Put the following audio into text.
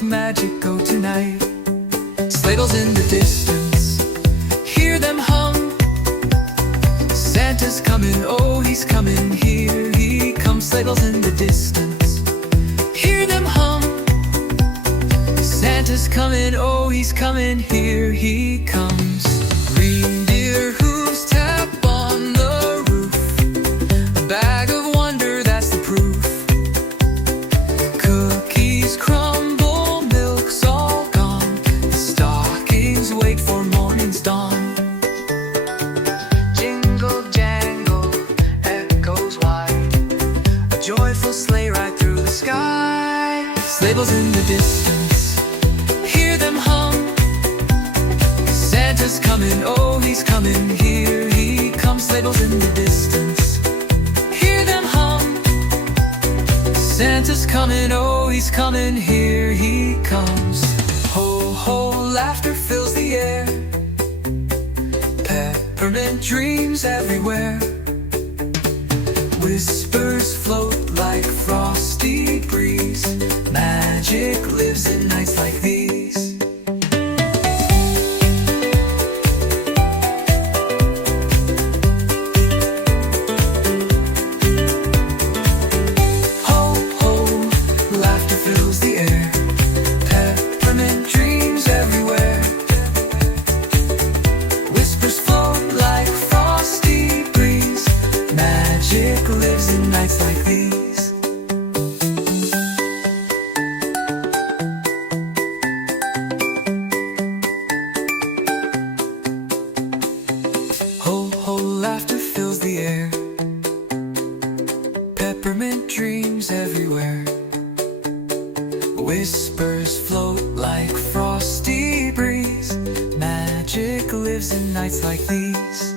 feels magical tonight. Sleigh bells in the distance, hear them hum. Santa's coming, oh he's coming, here he comes. Sleigh bells in the distance, hear them hum. Santa's coming, oh he's coming, here he comes. Reindeer hooves tap on the roof, a bag of wonder, that's the proof. Cookies crumble, milk's all gone, the stockings wait for morning's dawn. Jingle jangle echoes wide, a joyful sleigh ride through the sky. Sleigh bells in the distance, hear them hum. Santa's coming, oh he's coming, here he comes. Sleigh bells in the distance, hear them hum. Santa's coming, oh he's coming, here he comes. Ho ho, laughter fills the air, peppermint dreams everywhere. Whispers float like frosty breeze, magic lives in nights like these. Ho ho, laughter fills the air, peppermint dreams everywhere. Whispers float like frosty breeze, magic lives in nights like these. Ho ho, laughter fills the air, peppermint dreams everywhere. Whispers float like frosty breeze, magic lives in nights like these.